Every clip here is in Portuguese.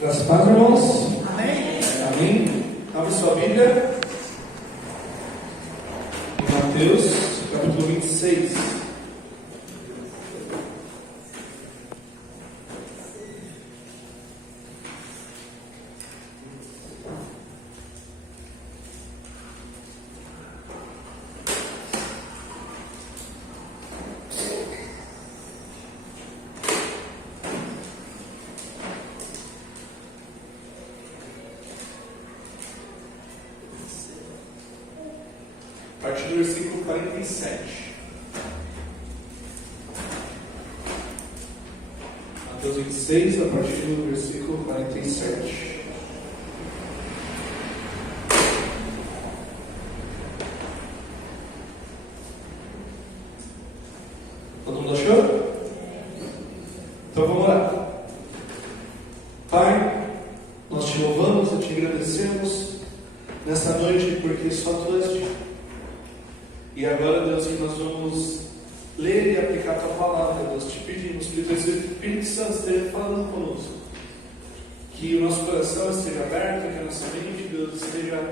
Graças a paz, irmãos. Amém. Amém. Abre sua Bíblia em Mateus, capítulo 26. A partir do versículo 47. Mateus 26, a partir do versículo 47. Todo mundo achou? Então vamos lá. Pai, nós te louvamos e te agradecemos nessa noite porque só tu és digno. E agora, Deus, que nós vamos ler e aplicar a tua palavra, Deus, te pedimos que o teu Espírito Santo esteja falando conosco, que o nosso coração esteja aberto, que a nossa mente, Deus, esteja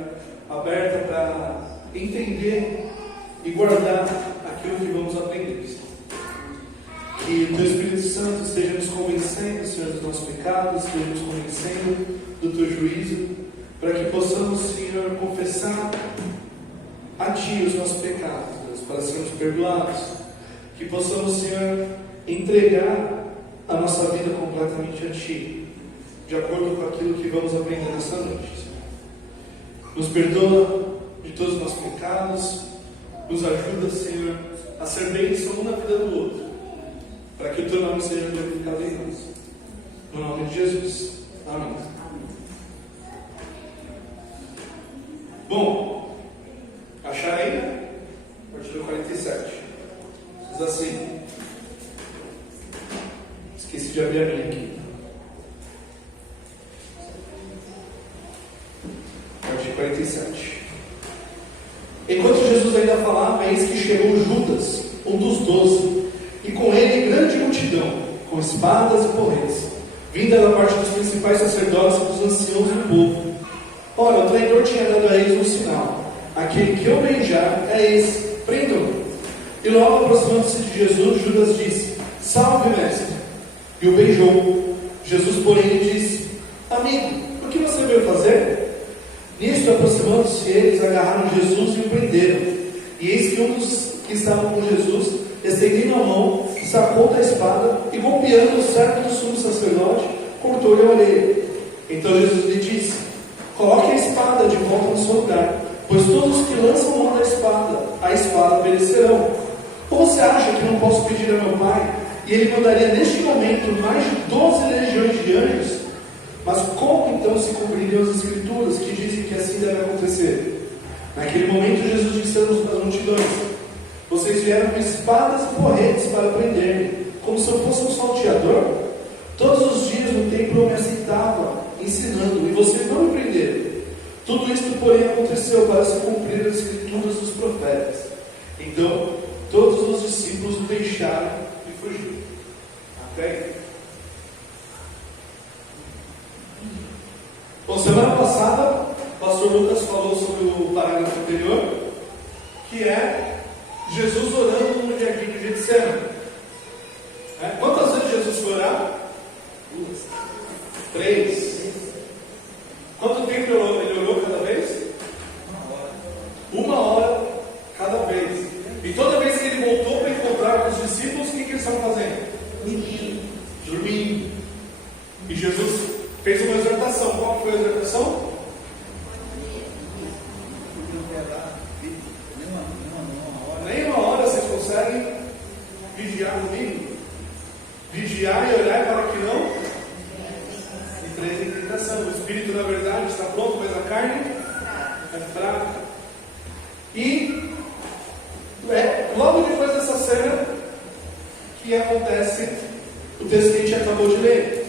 aberta para entender e guardar aquilo que vamos aprender, Senhor. Que o teu Espírito Santo esteja nos convencendo, Senhor, dos nossos pecados, esteja nos convencendo do teu juízo, para que possamos, Senhor, confessar a Ti os nossos pecados, Deus, para sermos perdoados, que possamos, Senhor, entregar a nossa vida completamente a Ti, de acordo com aquilo que vamos aprender nessa noite, Senhor. Nos perdoa de todos os nossos pecados, nos ajuda, Senhor, a ser bênção um na vida do outro, para que o Teu nome seja glorificado em nós. No nome de Jesus. Amém. Bom, acharam aí, né? Partir do 47. Diz assim. Esqueci de abrir a minha aqui. Partir 47. Enquanto Jesus ainda falava, eis que chegou Judas, um dos 12, e com ele grande multidão, com espadas e porretes, vinda da parte dos principais sacerdotes e dos anciãos do povo. Ora, o traidor tinha dado a eles um sinal: aquele que eu beijar é esse, prendam-no. E logo aproximando-se de Jesus, Judas disse: salve, mestre. E o beijou. Jesus, porém, lhe disse: amigo, o que você veio fazer? Nisto, aproximando-se eles, agarraram Jesus e o prenderam. E eis que um dos que estavam com Jesus, estendendo a mão, sacou da espada e, golpeando o servo do sumo sacerdote, cortou-lhe a orelha. Então Jesus lhe disse: coloque a espada de volta no seu lugar, pois todos os que lançam mão da espada, a espada perecerão. Ou você acha que não posso pedir a meu Pai, e Ele mandaria neste momento mais de 12 legiões de anjos? Mas como então se cumpririam as Escrituras, que dizem que assim deve acontecer? Naquele momento Jesus disse às multidões: vocês vieram com espadas e porretes para prender-me, como se eu fosse um salteador? Todos os dias no templo eu me aceitava, ensinando, e vocês não me prenderam. Tudo isto, porém, aconteceu para se cumprir as Escrituras dos profetas. Então, todos os discípulos o deixaram e fugiram. Ok? Bom, semana passada, o pastor Lucas falou sobre o parágrafo anterior, que é Jesus orando no jardim de Getsemane. Quantas vezes Jesus foi orar? 3. Quanto tempo ele orou cada vez? 1 hora cada vez. E toda vez que ele voltou para encontrar com os discípulos, o que eles estavam fazendo? Dormindo. E Jesus fez uma exortação. Qual foi a exortação? Nem uma hora vocês conseguem vigiar comigo? Vigiar e orar para que não entrei em tentação. O espírito, na verdade, está pronto, mas a carne é fraca. E logo depois dessa cena que acontece o texto que a gente acabou de ler.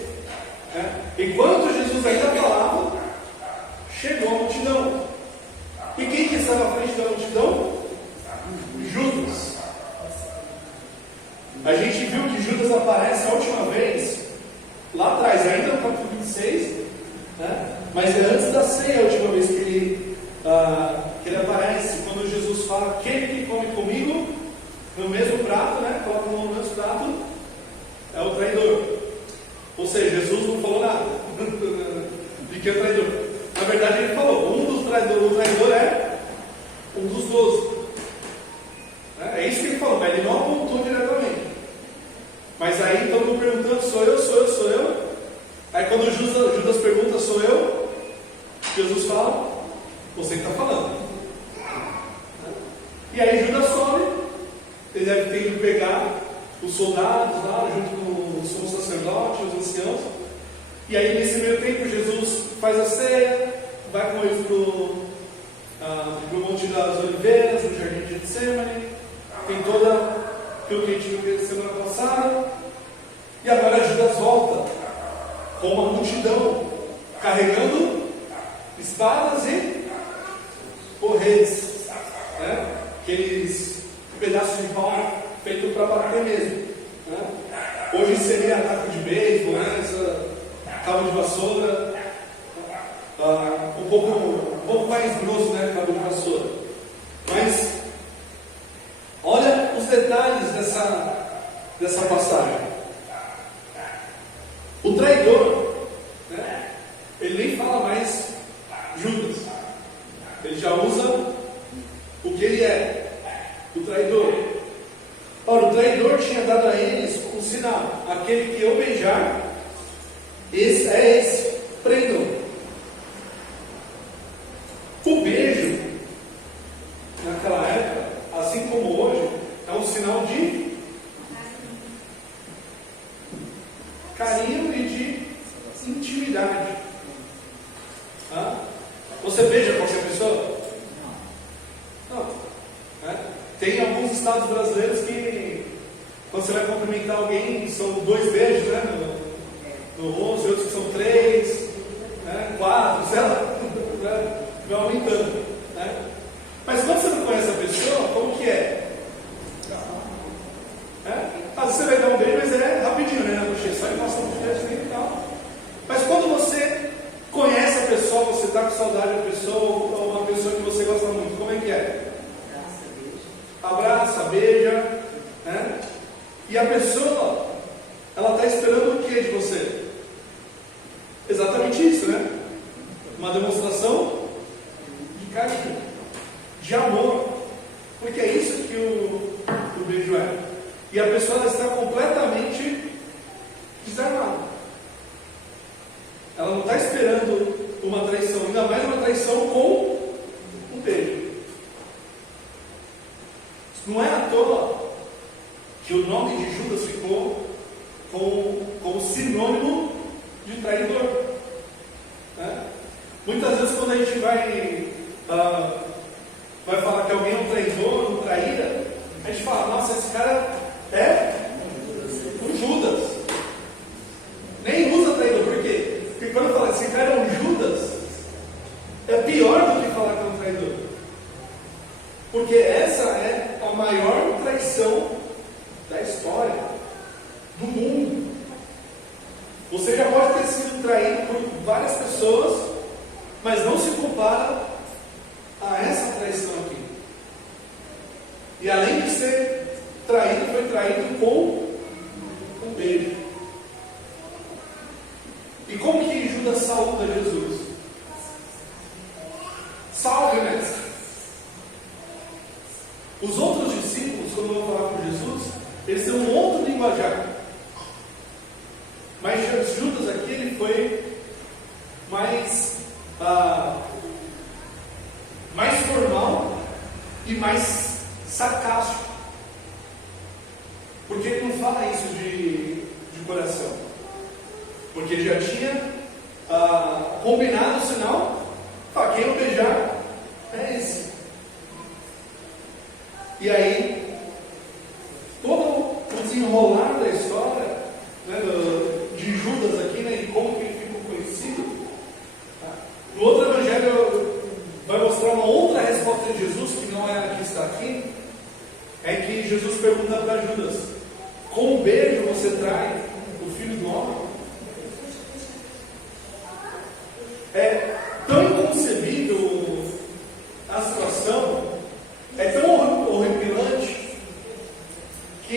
Enquanto Jesus ainda falava, chegou a multidão. E quem que estava à frente da multidão? Judas. A gente viu que Judas aparece a última vez lá atrás, ainda no capítulo 26, né? Mas é antes da ceia, a última vez que ele aparece, quando Jesus fala: aquele que come comigo no mesmo prato, né? Coloca no mesmo prato, é o traidor. Ou seja, Jesus não falou nada de que é traidor. Na verdade, ele falou: o traidor é um dos 12. É isso que ele falou, mas ele não apontou diretamente. Mas aí todo mundo perguntando: sou eu? Aí quando Judas pergunta: sou eu? Jesus fala: você que está falando. E aí Judas sobe, ele deve ter ido pegar os soldados lá, junto com os sumos sacerdotes, os anciãos. E aí nesse meio tempo Jesus faz a ceia, vai com eles para o Monte das Oliveiras, no Jardim de Getsemane. Tem toda aquilo que a gente viu semana passada. E agora Judas volta com uma multidão carregando espadas e porretes, né? Aqueles pedaços de pau feito para bater mesmo, né? Hoje seria taco de beisebol, né? Cabo de vassoura, um pouco mais grosso, né? Cabo de vassoura. Mas olha os detalhes dessa passagem. O traidor, né? Ele nem fala mais Judas. Ele já usa o que ele é, o traidor. Ora, o traidor tinha dado a eles um sinal: aquele que eu beijar, esse, prendam. O beijo, naquela época, assim como hoje, é um sinal de carinho e de intimidade. Você beija qualquer pessoa? Não. Tem alguns estados brasileiros que, quando você vai cumprimentar alguém, são 2 beijos, né? No rosto, outros que são 3, né? 4, sei lá, né? Vai aumentando, né? Mas quando você não conhece a pessoa, como que é? Você vai dar um beijo, mas é rapidinho, né? Na bochecha, só encosta no bochecha e tal. Mas quando você conhece a pessoa, você está com saudade da pessoa, ou uma pessoa que você gosta muito, como é que é? Abraça, beija, né? E a pessoa, ela está esperando o que de você? Exatamente isso, né? Uma demonstração de carinho, de amor, porque é isso que o beijo é. E a pessoa ela está completamente desarmada. Ela não está esperando uma traição, ainda mais uma traição com um beijo. Não é à toa que o nome de Judas ficou como sinônimo de traidor, né? Muitas vezes quando a gente vai falar que alguém é um traidor, um traíra, a gente fala: nossa, esse cara é um Judas. Nem usa traidor, por quê? Porque quando fala esse cara é um Judas, é pior do que falar que é um traidor. Porque essa é a maior traição da história, do mundo. Você já pode ter sido traído por várias pessoas, mas não se compara a essa traição aqui. E além de ser traído, foi traído com um beijo. E como que Judas saúda Jesus? Salve, mestre! Os outros discípulos, quando vão falar com Jesus, eles têm um outro linguajar. Mas Judas aqui, ele foi mais formal e mais sarcástico. Porque ele não fala isso de coração. Porque ele já tinha combinado o sinal: quem eu beijar é esse. E aí, todo o desenrolar da história, né, de Judas aqui, né, e como que ele ficou conhecido, no outro evangelho vai mostrar uma outra resposta de Jesus, que não é a que está aqui. É que Jesus pergunta para Judas: com um beijo você trai o Filho do Homem?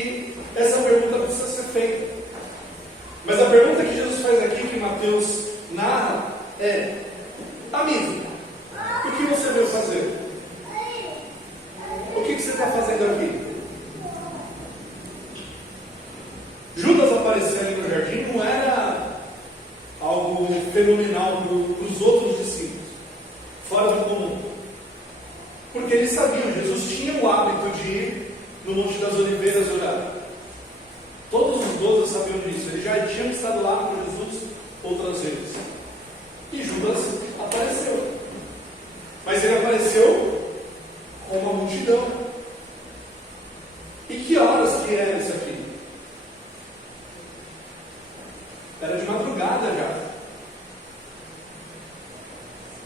que essa pergunta precisa ser feita. Mas a pergunta que Jesus faz aqui, que Mateus narra, é: amigo, o que você veio fazer? O que você está fazendo aqui? Judas aparecer ali no jardim não era algo fenomenal para os outros discípulos, fora do comum. Porque eles sabiam, Jesus tinha o hábito de ir no Monte das Oliveiras orar. Todos os 12 sabiam disso, eles já tinham estado lá com Jesus outras vezes. E Judas apareceu. Mas ele apareceu com uma multidão. E que horas que era isso aqui? Era de madrugada já.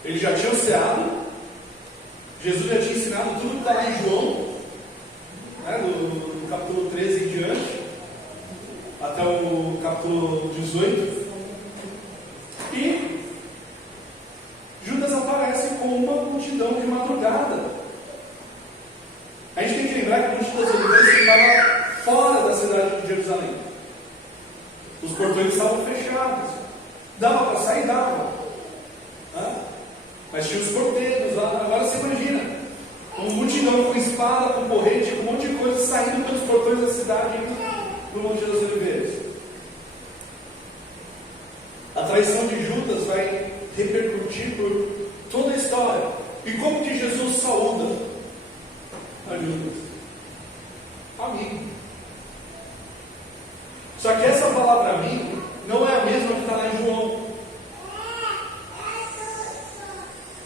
Eles já tinham ceado. Jesus já tinha ensinado tudo que está lá em João, né, no capítulo 13 em diante, até o capítulo 18. E Judas aparece com uma multidão de madrugada. A gente tem que lembrar que o Monte das Oliveiras ficava fora da cidade de Jerusalém. Os portões estavam fechados. Dava para sair? Dava. Mas tinha os porteiros lá. Agora você imagina, uma multidão com espada, com porrete, com um monte de coisa saindo pelos portões da cidade indo para o Monte das Oliveiras. A traição de Judas vai repercutir por toda a história. E como que Jesus saúda a Judas? Amigo. Só que essa palavra amigo não é a mesma que está lá em João.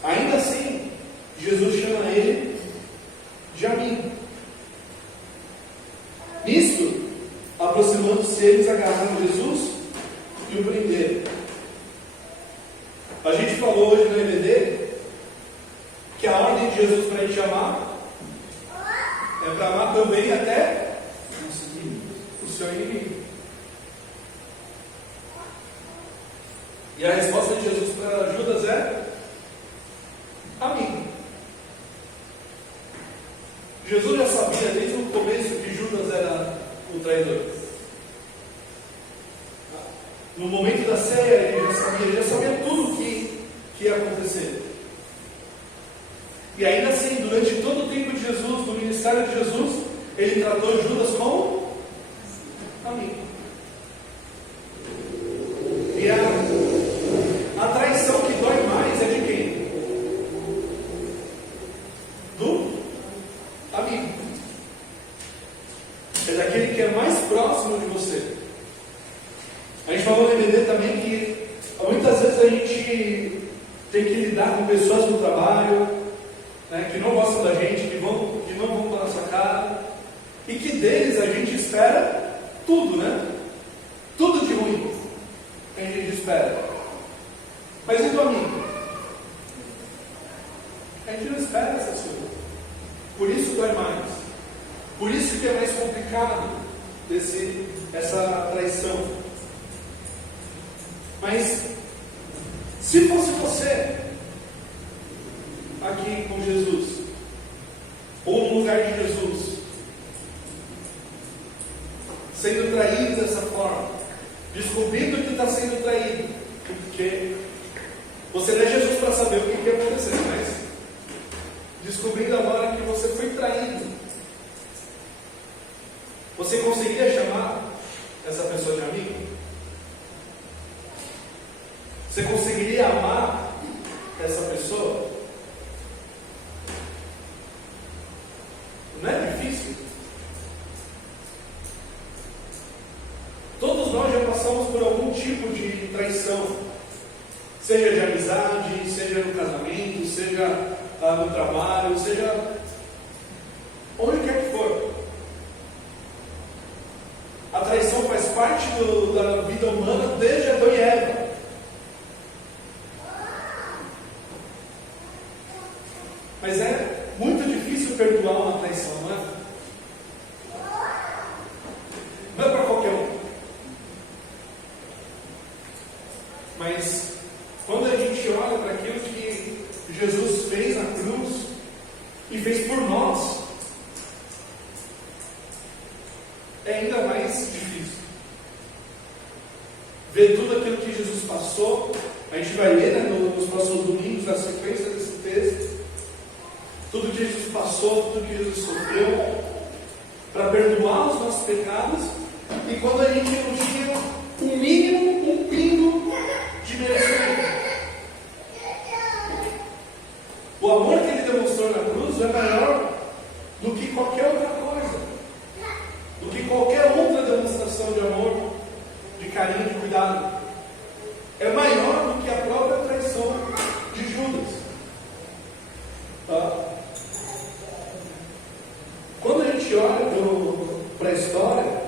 Ainda assim, Jesus chama ele de amigo. Nisto, aproximando-se eles, agarraram Jesus e o prenderam. A gente falou hoje no EBD que a ordem de Jesus para a gente amar é para amar também até o seu inimigo. E a resposta de Jesus para Judas é: amigo. Jesus já sabia desde o começo que Judas era o traidor. No momento da ceia, ele já sabia tudo o que ia acontecer. E ainda assim, durante todo o tempo de Jesus, no ministério de Jesus, ele tratou Judas como amigo. E a traição que dói mais é de quem? Do amigo. É daquele que é mais próximo de você. A gente falou no MD também que muitas vezes a gente tem que lidar com pessoas no trabalho, né, que não gostam da gente, que não vão com a nossa cara, e que deles a gente espera tudo, né? Tudo de ruim que a gente espera. Mas e do amigo? A gente não espera essas coisas. Por isso dói mais. Por isso que é mais complicado essa traição. Mas se fosse você aqui com Jesus, ou no lugar de Jesus, sendo traído dessa forma, descobrindo que está sendo traído, porque você não é Jesus para saber o que ia acontecer, mas descobrindo agora que você foi traído, você conseguiria chamar essa pessoa de amigo? Você conseguiria amar essa pessoa? Não é difícil? Todos nós já passamos por algum tipo de traição, seja de amizade, seja no casamento, seja no trabalho, seja onde quer que for. A traição faz parte da vida humana desde Adão e Eva. Mas é muito difícil perdoar uma traição, não é? Não é para qualquer um. Mas quando a gente olha para aquilo que Jesus fez na cruz e fez por nós, é ainda mais difícil. Ver tudo aquilo que Jesus passou, a gente vai ler, né, nos próximos domingos, na sequência desse texto, tudo que Jesus passou, tudo que Jesus sofreu, para perdoar os nossos pecados, e quando a gente não tinha o mínimo, um pingo de merecimento. O amor que ele demonstrou na cruz é maior do que qualquer outra coisa, do que qualquer outra demonstração de amor, de carinho, de cuidado. É maior do que a própria traição de Judas. Quando a gente olha para a história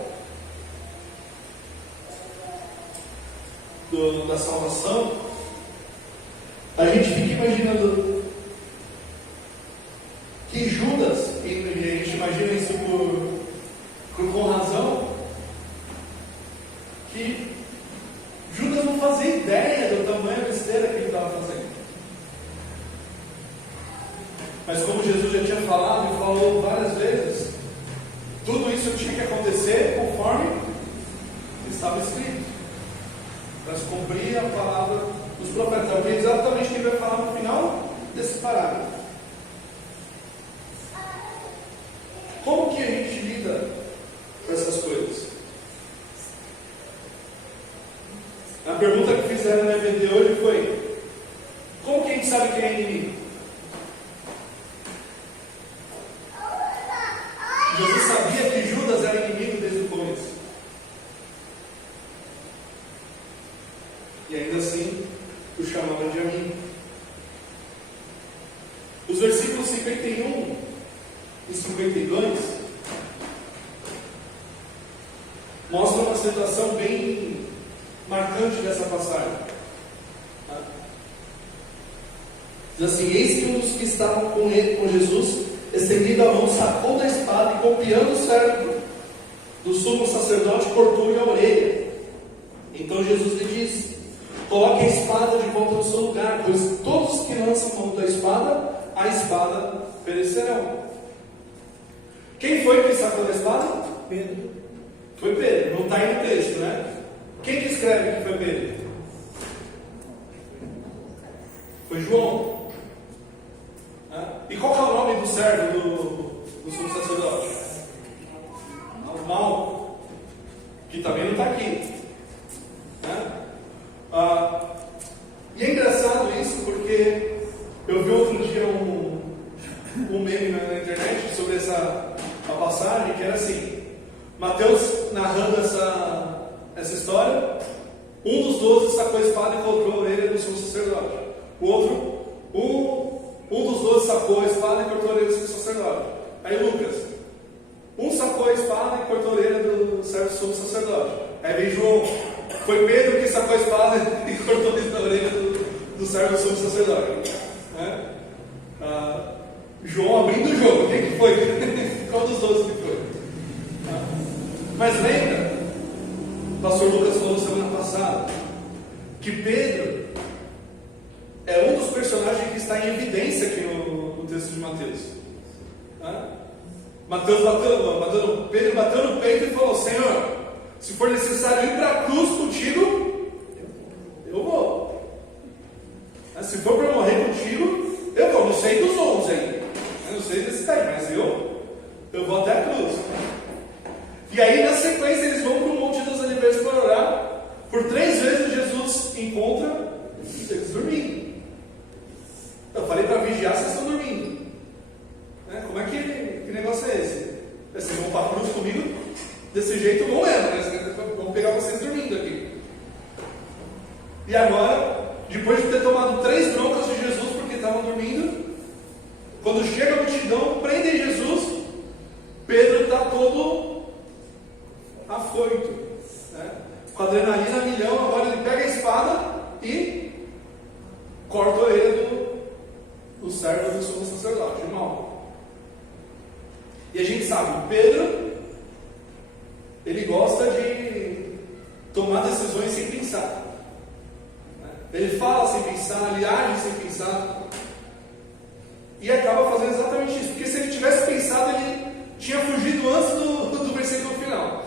da salvação, a gente fica imaginando que Judas, e a gente imagina isso com razão, que Judas não fazia ideia do tamanho da besteira que ele estava fazendo. Mas como Jesus já tinha falado e falou várias vezes, tudo isso tinha que acontecer conforme estava escrito, para se cumprir a palavra dos profetas. É o que exatamente que ele vai falar no final desse parágrafo. Como que a gente lida com essas coisas? A pergunta que fizeram na EBD hoje foi: como que a gente sabe quem é inimigo? Jesus sabia que Judas era inimigo desde o começo. E ainda assim, o chamava de amigo. Os versículos 51 e 52 mostram uma situação bem marcante dessa passagem. Diz assim: eis que um dos que estavam com ele, com Jesus, estendendo a mão, sacou da espada e, golpeando o servo do sumo sacerdote, cortou-lhe a orelha. Então Jesus lhe disse: coloque a espada de volta no seu lugar, pois todos os que lançam mão da espada, a espada perecerão. Quem foi que sacou da espada? Pedro. Foi Pedro, não está aí no texto, né? Quem que escreve que foi Pedro? Foi João. E qual que é o nome do servo do sumo sacerdote? Malco, que também não está aqui. E é engraçado isso, porque eu vi outro dia um meme na internet sobre essa passagem, que era assim: Mateus narrando essa história, um dos 12 sacou a espada e colocou a orelha do sumo sacerdote. O outro, um dos 12 sacou a espada e cortou a orelha do sumo sacerdote. Aí Lucas, um sacou a espada e cortou a orelha do servo do sumo sacerdote. Aí vem João, foi Pedro que sacou a espada e cortou a orelha do servo do sumo sacerdote. João abrindo o jogo, quem que foi? Qual dos 12 que foi? Mas lembra, o pastor Lucas falou semana passada, que Pedro é um dos personagens que está em evidência aqui no texto de Mateus. Pedro bateu no peito e falou: Senhor, se for necessário ir para a cruz contigo, eu vou. Se for para morrer contigo, eu vou. Não sei dos 11 aí, eu não sei desse daí, mas eu vou até a cruz. E aí, na sequência, eles vão para o Monte das Oliveiras para orar. Por 3 vezes Jesus encontra eles dormindo. Eu falei para vigiar, vocês estão dormindo. Como é que negócio é esse? Vocês vão para a cruz comigo? Desse jeito não é, né? Vamos pegar vocês dormindo aqui. E agora, depois de ter tomado 3 broncas de Jesus porque estavam dormindo, quando chega a multidão, prendem Jesus, Pedro está todo afoito, com a adrenalina a milhão. Agora ele pega a espada e corta a orelha do servo do sumo sacerdote, irmão. E a gente sabe, Pedro, ele gosta de tomar decisões sem pensar. Ele fala sem pensar, ele age sem pensar. E acaba fazendo exatamente isso. Porque se ele tivesse pensado, ele tinha fugido antes do versículo final.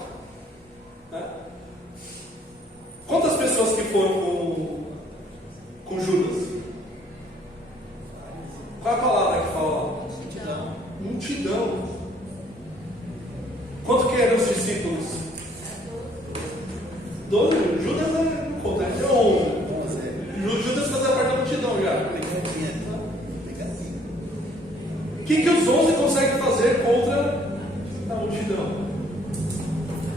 12, Judas não conta, é 11. Judas fazia parte da multidão já. O que os 11 conseguem fazer contra a multidão?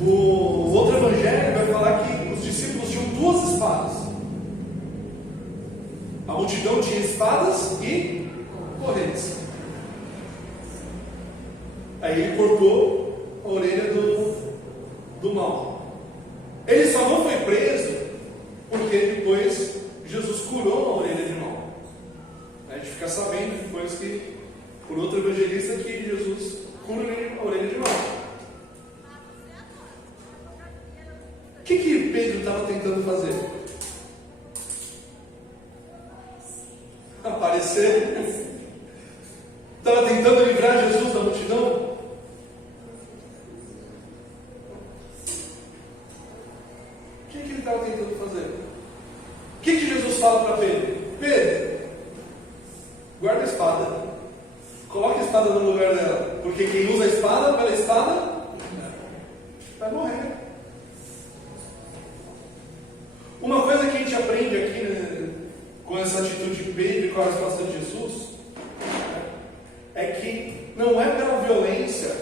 O outro evangelho vai falar que os discípulos tinham 2 espadas. A multidão tinha espadas e correntes. Aí ele cortou a orelha do mal. Ele só não foi preso porque depois Jesus curou a orelha de mal. A gente fica sabendo depois que, por outro evangelista, que Jesus cura a orelha de mal. O que Pedro estava tentando fazer? Aparecer? Estava tentando livrar Jesus da multidão? O que ele estava tentando fazer? O que Jesus fala para Pedro? Pedro, guarda a espada. Coloque a espada no lugar dela. Porque quem usa a espada, pela espada, vai morrer. Uma coisa que a gente aprende aqui, né, com essa atitude de Pedro e com a resposta de Jesus, é que não é pela violência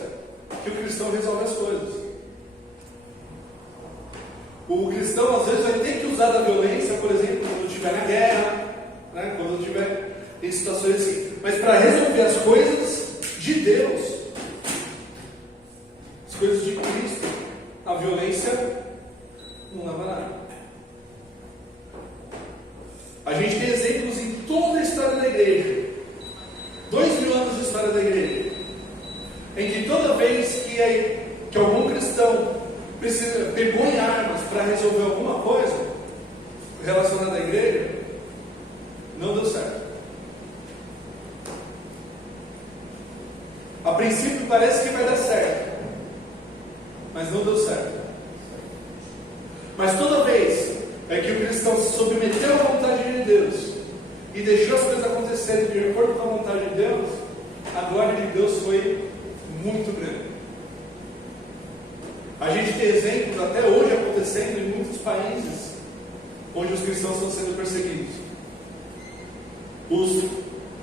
que o cristão resolve as coisas. O cristão às vezes vai ter que usar da violência, por exemplo, quando estiver na guerra, né, quando estiver em situações assim. Mas para resolver as coisas de Deus, as coisas de Cristo, a violência não leva a nada. A gente tem exemplos em toda a história da igreja, 2000 anos de história da igreja, em que toda vez que algum cristão pegou em armas para resolver alguma coisa relacionada à igreja, não deu certo. A princípio parece que vai dar certo, mas não deu certo. Mas toda vez que o cristão se submeteu à vontade de Deus e deixou as coisas acontecerem de acordo com a vontade de Deus, a glória de Deus foi muito grande. A gente tem exemplos até hoje acontecendo em muitos países onde os cristãos estão sendo perseguidos.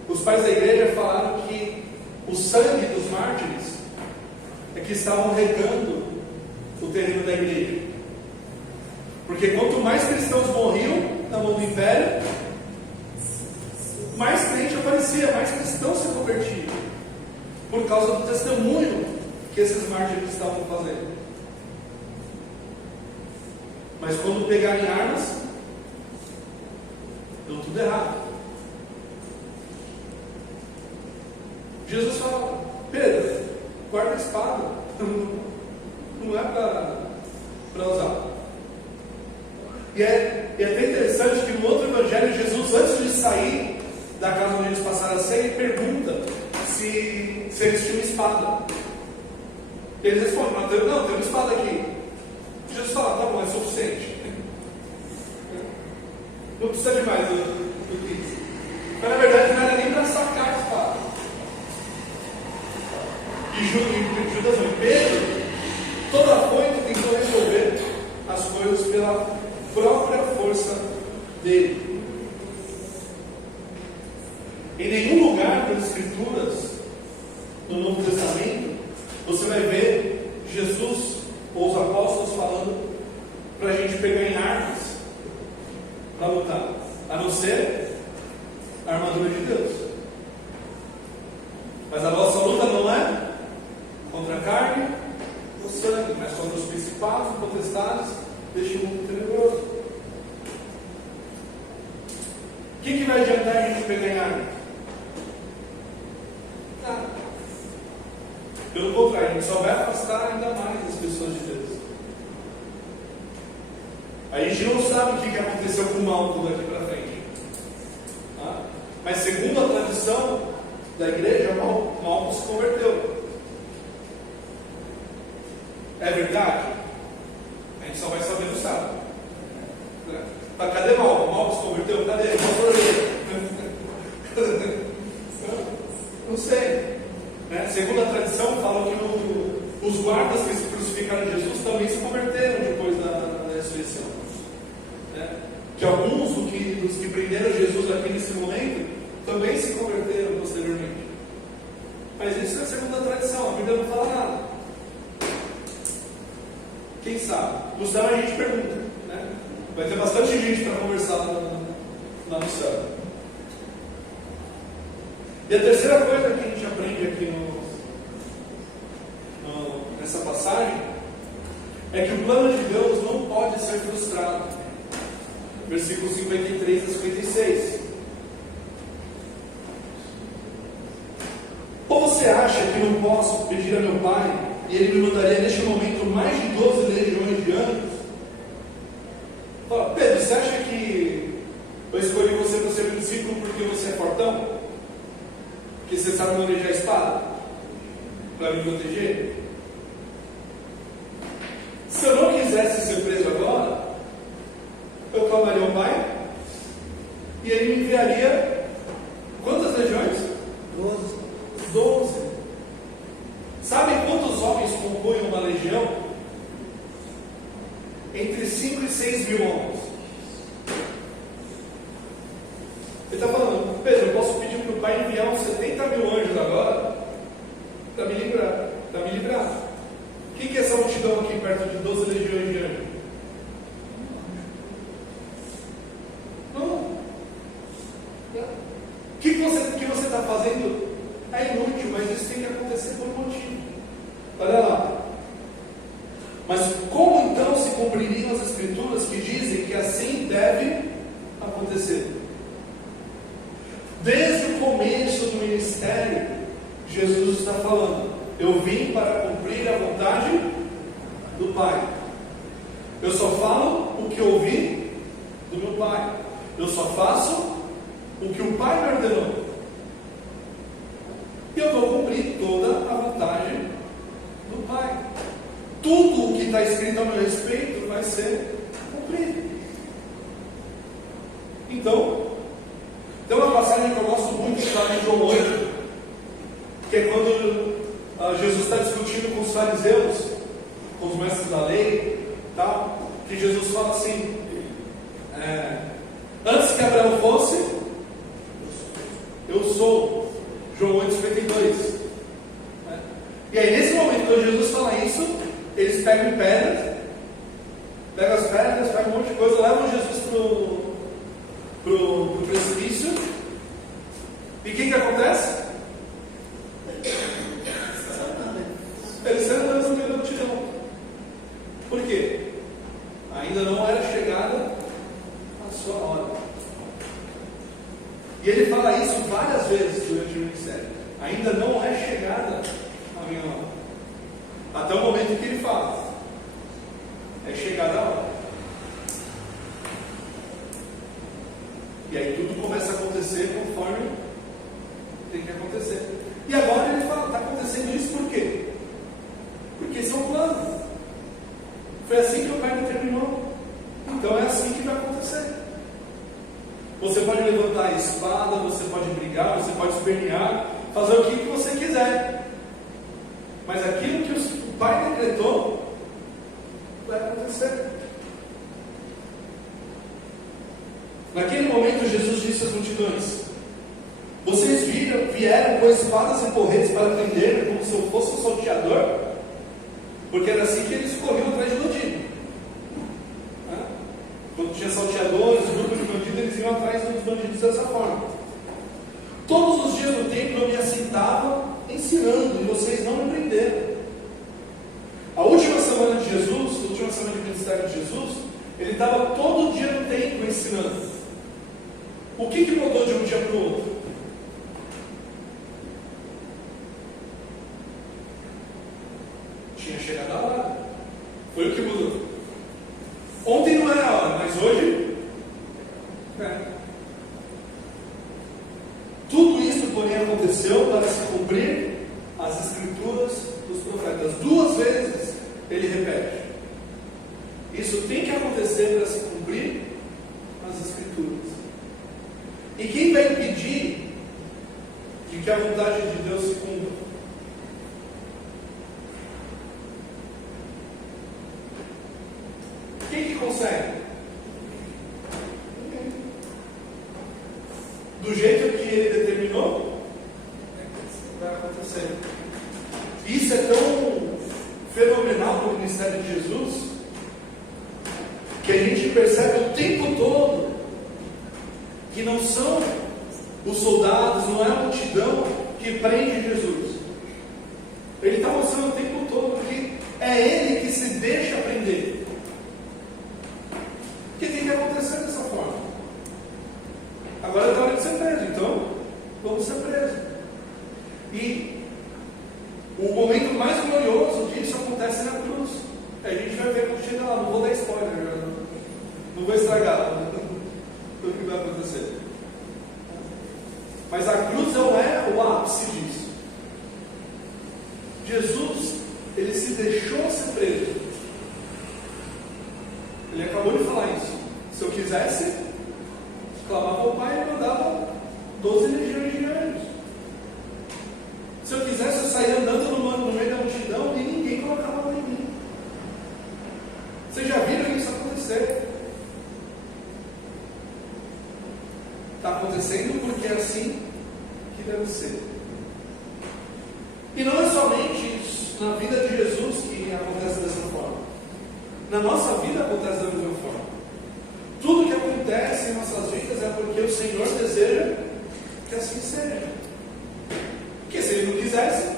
Os pais da igreja falaram que o sangue dos mártires é que estavam regando o terreno da igreja. Porque quanto mais cristãos morriam na mão do império, mais crente aparecia, mais cristãos se convertiam, por causa do testemunho que esses mártires estavam fazendo. Mas quando pegarem armas, deu tudo errado. Jesus fala: Pedro, guarda a espada, não é para usar. E é até interessante que no outro evangelho, Jesus, antes de sair da casa onde eles passaram a ceia, ele pergunta se eles tinham espada. Eles respondem: não, tem uma espada aqui. Jesus fala: tá bom, é suficiente. Não precisa de mais do que isso. Mas na verdade não era nem para sacar a espada. E Judas e Pedro, toda a noite tentou resolver as coisas pela própria força dele. Em nenhum lugar das Escrituras, no Novo Testamento, você vai ver Jesus ou os apóstolos falando para a gente pegar em armas para lutar, a não ser a armadura de Deus. Mas a nossa luta não é contra a carne ou sangue, mas contra os principados e potestades deste mundo tenebroso. O que vai adiantar a gente pegar em arma? Nada. Pelo contrário, a gente só vai afastar ainda mais as pessoas de Deus. A gente não sabe o que aconteceu com o Malco daqui para frente. Mas segundo a tradição da igreja, Malco se converteu. É verdade? A gente só vai saber no sábado. Mas cadê Malco? Malco se converteu? Cadê? Não sei. Segundo a tradição, falam que os guardas que crucificaram Jesus também se converteram depois da ressurreição. nesse momento também se converteram posteriormente. Mas isso é segundo a tradição, a Bíblia não fala nada. Quem sabe? No céu a gente pergunta, né? Vai ter bastante gente para conversar lá no céu. E a terceira coisa que a gente aprende aqui nessa passagem é que o plano de Deus não pode ser frustrado. Versículos 53 a 56. Ou você acha que não posso pedir a meu Pai e Ele me mandaria neste momento mais de 12 legiões de anjos? Fala, Pedro, você acha que eu escolhi você para ser meu discípulo porque você é fortão? Porque você sabe manejar a espada? Para me proteger? Se eu não quisesse ser preso agora, eu clamaria ao Pai e Ele me enviaria quantas legiões? 12. Sabem quantos homens compõem uma legião? Entre 5 e 6 mil homens. Ele está falando, Pedro, eu posso pedir para o Pai enviar uns 70 mil anjos agora para me livrar. O que é essa multidão aqui perto de 12 legiões de anjos? Não. O que você está fazendo é inútil, mas isso tem que acontecer por um motivo. Olha lá. Mas como então se cumpririam as Escrituras que dizem que assim deve acontecer? Desde o começo do ministério, Jesus está falando: eu vim para cumprir a vontade do Pai. Eu só falo o que ouvi do meu Pai. Eu só faço o que o Pai me ordenou. E eu vou cumprir toda a vontade do Pai. Tudo o que está escrito a meu respeito vai ser cumprido. Então, tem uma passagem que eu gosto muito, que está em João 8, que é quando Jesus está discutindo com os fariseus, com os mestres da lei, tal, que Jesus fala assim: antes que Abraão fosse, eu sou. João 8,52. E aí, nesse momento, quando Jesus fala isso, eles pegam pedras, pegam as pedras, pegam um monte de coisa, levam Jesus pro precipício. E o que acontece? Eles saem andando no meio da multidão. Por quê? Ainda não era chegada a sua hora. E ele fala isso várias vezes durante o ministério. Ainda não é chegada a minha hora. Até o momento que ele fala: é chegada a hora. E aí tudo começa a acontecer conforme tem que acontecer. E agora ele fala: está acontecendo isso por quê? Porque isso é um plano. Foi assim que o Pai determinou. Então é assim que vai acontecer. Você pode levantar a espada, você pode brigar, você pode espernear, fazer o que você quiser. Mas aquilo que o Pai decretou vai acontecer. Naquele momento, Jesus disse às multidões: vocês vieram com espadas e porretes para prender como se eu fosse um salteador? Porque era assim que eles corriam atrás de bandido. Quando tinha salteadores, grupos de bandidos, eles iam atrás dos bandidos dessa forma. Todos os dias no templo eu me assentava ensinando, e vocês não me prenderam. A última semana de Jesus, a última semana de ministério de Jesus, ele estava todo dia no templo ensinando. O que mudou de um dia para o outro? Tinha chegado a hora. Foi o que mudou. Ontem não era a hora, mas hoje é. Tudo isso, porém, aconteceu para se cumprir as Escrituras dos profetas. 2 vezes ele repete: isso tem que acontecer para se cumprir as Escrituras. E quem vai impedir de que a vontade de Deus se cumpra? Quem que consegue? do jeito que Ele determinou, vai acontecer. Isso é tão fenomenal no ministério de Jesus, que a gente percebe o tempo todo que não são os soldados, não é a multidão que prende Jesus. Ele está mostrando o tempo todo que é Ele que se deixa prender. Que tem que acontecer dessa forma. Agora é hora de ser preso, então vamos ser presos. E o momento mais glorioso disso acontece na cruz. A gente vai ver quando chegar lá, não vou dar spoiler, não vou estragar o que vai acontecer. Mas a cruz não é o ápice disso. Jesus, Ele se deixou ser preso. Ele acabou de falar isso. Se eu quisesse, clamava ao Pai e mandava 12 legiões de anjos. Se eu quisesse, eu saía andando no meio da multidão e ninguém colocava a mão em mim. Vocês já viram isso acontecer? Está acontecendo porque é assim que deve ser. E não é somente isso, na vida de Jesus que acontece dessa forma. Na nossa vida acontece da mesma forma. Tudo que acontece em nossas vidas é porque o Senhor deseja que assim seja. Porque se Ele não quisesse,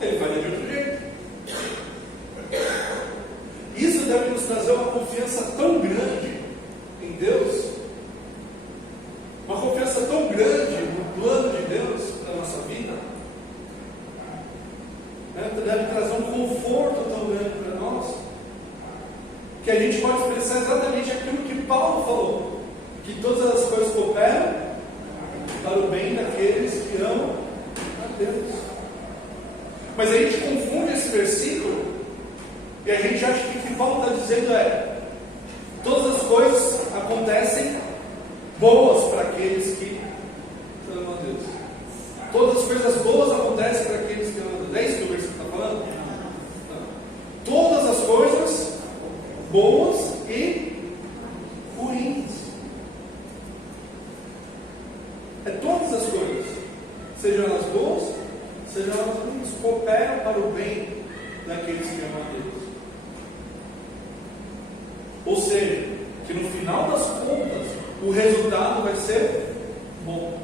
Ele faria de outro jeito. Isso deve nos trazer uma confiança tão grande em Deus, uma confiança tão grande no plano de Deus para a nossa vida, deve trazer um conforto tão grande para nós, que a gente pode expressar exatamente aquilo que Paulo falou, que todas as coisas cooperam para o bem daqueles que amam a Deus. Mas a gente confunde esse versículo e a gente acha que o que Paulo está dizendo é: todas as coisas acontecem boas para aqueles que amam a Deus. Todas as coisas boas acontecem para aqueles que amam a Deus. É isso que o versículo está falando? Não. Todas as coisas boas e ruins. É todas as coisas, sejam elas boas, sejam elas ruins, cooperam para o bem daqueles que amam a Deus. Ou seja, que no final das contas, o resultado vai ser bom.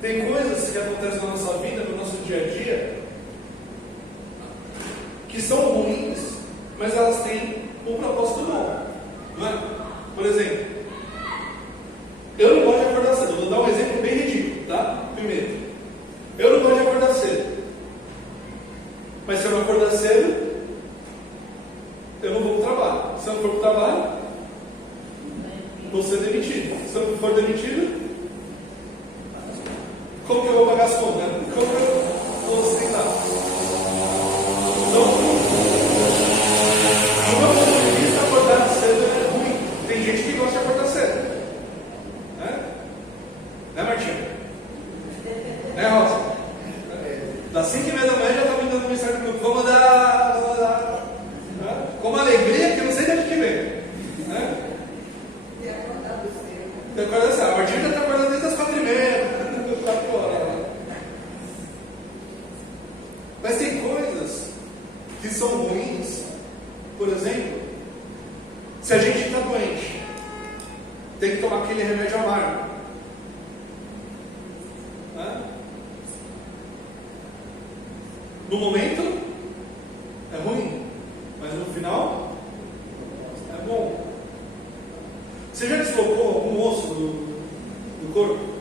Tem coisas que acontecem na nossa vida, no nosso dia a dia, que são ruins, mas elas têm um propósito bom, não é? Por exemplo, eu não gosto de acordar cedo. Vou dar um exemplo bem ridículo, tá? Primeiro, eu não gosto de acordar cedo. Mas se eu não acordar cedo, eu não vou para o trabalho. Se eu não for para o trabalho, vou ser demitido. Se eu não for demitido, como que eu vou pagar as contas? Né? Como que eu vou sustentar? Então, do meu ponto de vista, acordar cedo é ruim. Tem gente que gosta de acordar cedo. Né, Martinho? Né, Rosa? Das 5h30 da manhã já está me dando mensagem no grupo. Vamos dar. Né? Com uma alegria que eu não sei de onde que vem. Né? A Martinha já está acordando desde as 4h30. Mas tem coisas que são ruins. Por exemplo, se a gente está doente, tem que tomar aquele remédio amargo. No momento é ruim, mas no final é bom. Você já deslocou algum osso do corpo?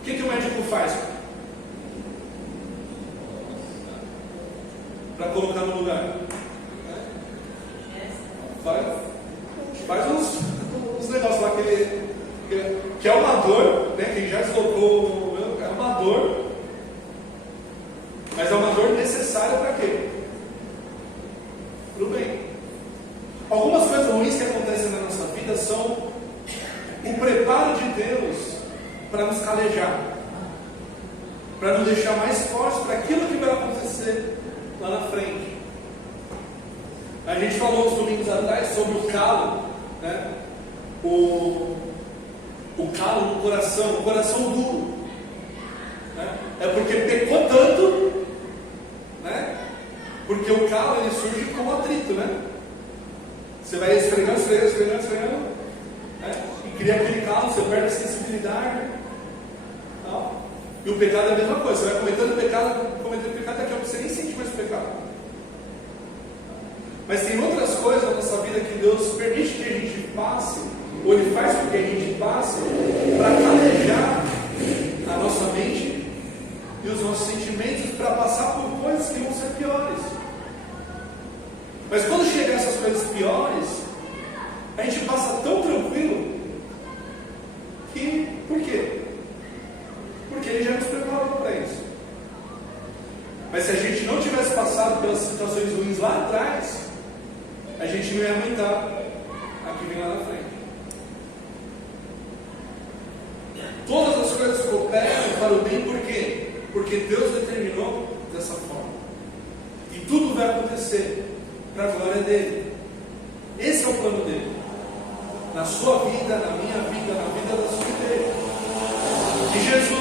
O que o médico faz para colocar no lugar? Faz uns negócios lá que é uma dor, né? Quem já deslocou é uma dor, mas é uma dor necessária para quê? Para o bem. Algumas coisas ruins que acontecem na nossa vida são o preparo de Deus para nos calejar, para nos deixar mais fortes para aquilo que vai acontecer lá na frente. A gente falou uns domingos atrás sobre o calo, né, o calo no coração, o coração duro, né? É porque pecou tanto, né? Porque o calo ele surge como atrito, né? Você vai esfregando, né? E cria aquele calo, você perde a sensibilidade. Não? E o pecado é a mesma coisa, você vai cometendo pecado, daqui a pouco você nem sente mais o pecado. Mas tem outras coisas na nossa vida que Deus permite que a gente passe, ou Ele faz com que a gente passe, para calejar a nossa mente e os nossos sentimentos, para passar por coisas que vão ser piores. Mas quando chegar essas coisas piores, a gente passa tão tranquilo que, por quê? Porque Ele já nos preparou para isso. Mas se a gente não tivesse passado pelas situações ruins lá atrás, a gente não ia aguentar a que vem lá na frente. Todas as coisas cooperam para o bem, por quê? Porque Deus determinou dessa forma. E tudo vai acontecer para a glória dele. Esse é o plano dele. Na sua vida, na minha vida, na vida da sua igreja. E Jesus,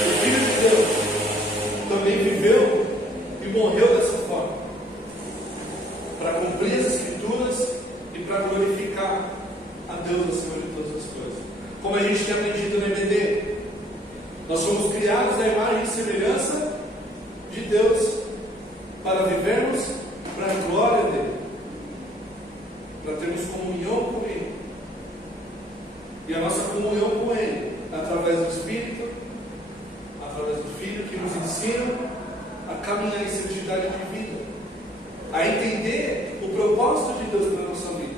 o Filho de Deus, também viveu e morreu dessa forma, para cumprir as Escrituras e para glorificar a Deus acima de todas as coisas. Como a gente tem aprendido no EBD, nós somos criados à imagem e semelhança de Deus para vivermos para a glória dele, para termos comunhão com Ele. E a nossa comunhão com Ele, através do Espírito, através do Filho, que nos ensina a caminhar em santidade de vida, a entender o propósito de Deus para a nossa vida.